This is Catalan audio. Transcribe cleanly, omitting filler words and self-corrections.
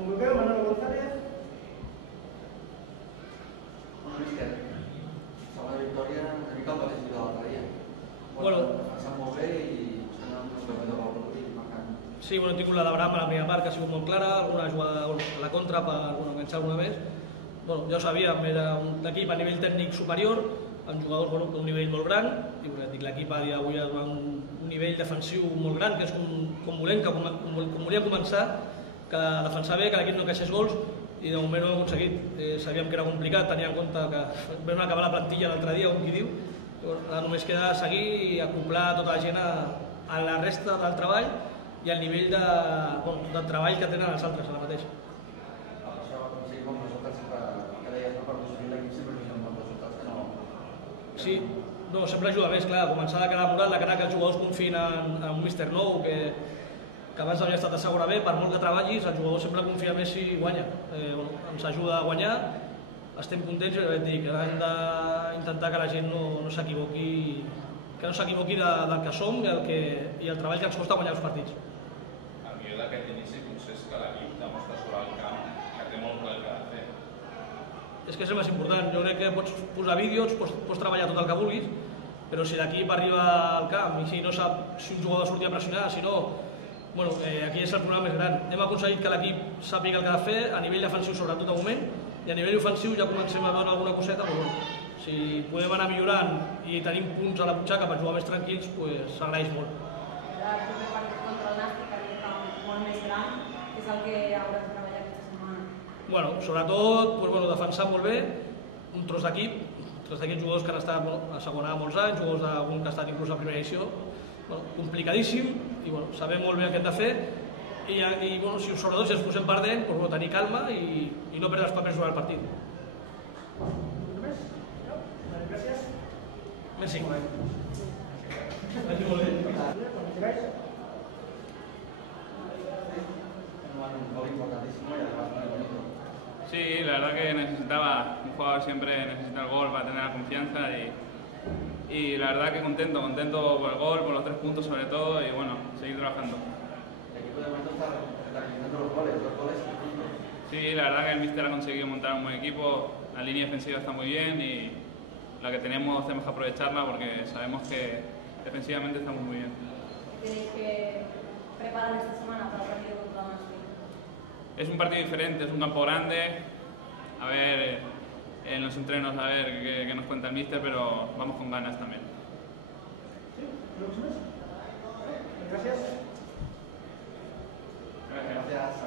Europeu, Manolo González. Míster, segona victòria, una mica el que has dit l'altre dia. Bueno, s'ha molt bé i sembla un jugador del grup i marcant. sí, bueno, he tingut la d'Abraham a la primera part, que ha sigut molt clara, alguna jugada a la contra per enganxar alguna més. Bueno, ja ho sabíem, era un equip a nivell tècnic superior, amb jugadors d'un nivell molt gran, i l'equip a dia d'avui ha donat un nivell defensiu molt gran, que és com volia començar, que defensar bé, que l'equip no caixés gols, i de moment ho hem aconseguit. Sabíem que era complicat, tenia en compte que vam acabar la plantilla l'altre dia, com qui diu. Ara només queda seguir i acoplar tota la gent a la resta del treball i al nivell de treball que tenen els altres ara mateix. Això va aconseguir bons resultats, que deies, no? Per construir l'equip sempre són bons resultats que no... Sí, no, sempre ajuda més, clar, començar a quedar moral, de cara que els jugadors confiïn en un míster nou, que abans havia estat assegurar bé, per molt que treballis, el jugador sempre confia més si guanya. Ens ajuda a guanyar, estem contents i dic, hem d'intentar que la gent no s'equivoqui, del que som i el treball que ens costa guanyar els partits. El millor d'aquest inici potser és que l'equip demostra sobre el camp que té molt clar el que ha de fer. És que és el més important. Jo crec que pots posar vídeos, pots treballar tot el que vulguis, però si l'equip arriba al camp i si no sap si un jugador sortir a pressionar, si no... Bueno, aquí és el problema més gran. Hem aconseguit que l'equip sàpiga el que ha de fer, a nivell defensiu sobretot de moment, i a nivell ofensiu ja comencem a veure alguna coseta, però bueno, si podem anar millorant i tenim punts a la butxaca per jugar més tranquils, s'agraeix molt. El proper partit contra el Nàstic, que és molt més gran, és el que hauràs de treballar aquesta setmana. Bueno, sobretot defensar molt bé, un tros d'equip, jugadors que han estat a segona molts anys, jugadors d'algun que ha estat inclús a primera edició, complicadíssim, i sabem molt bé el que hem de fer, i sobretot si ens posem perdent, tenir calma i no perdre els papers durant el partit. Només? No? Gràcies. Merci. Cuando queráis. Un gol importantísimo y además muy bonito. Sí, la verdad que un jugador siempre necesita el gol para tener la confianza y la verdad que contento por el gol, por los 3 puntos sobre todo y bueno, seguir trabajando. El equipo de momento está realizando los goles y puntos. Sí, la verdad que el míster ha conseguido montar un buen equipo, la línea defensiva está muy bien y la que tenemos que aprovecharla porque sabemos que defensivamente estamos muy bien. Tenéis que preparar esta semana para el partido contra el Nàstic. Es un partido diferente, es un campo grande, a ver en los entrenos a ver qué nos cuenta el míster, pero vamos con ganas también. Sí, próximas. Gracias. Gracias.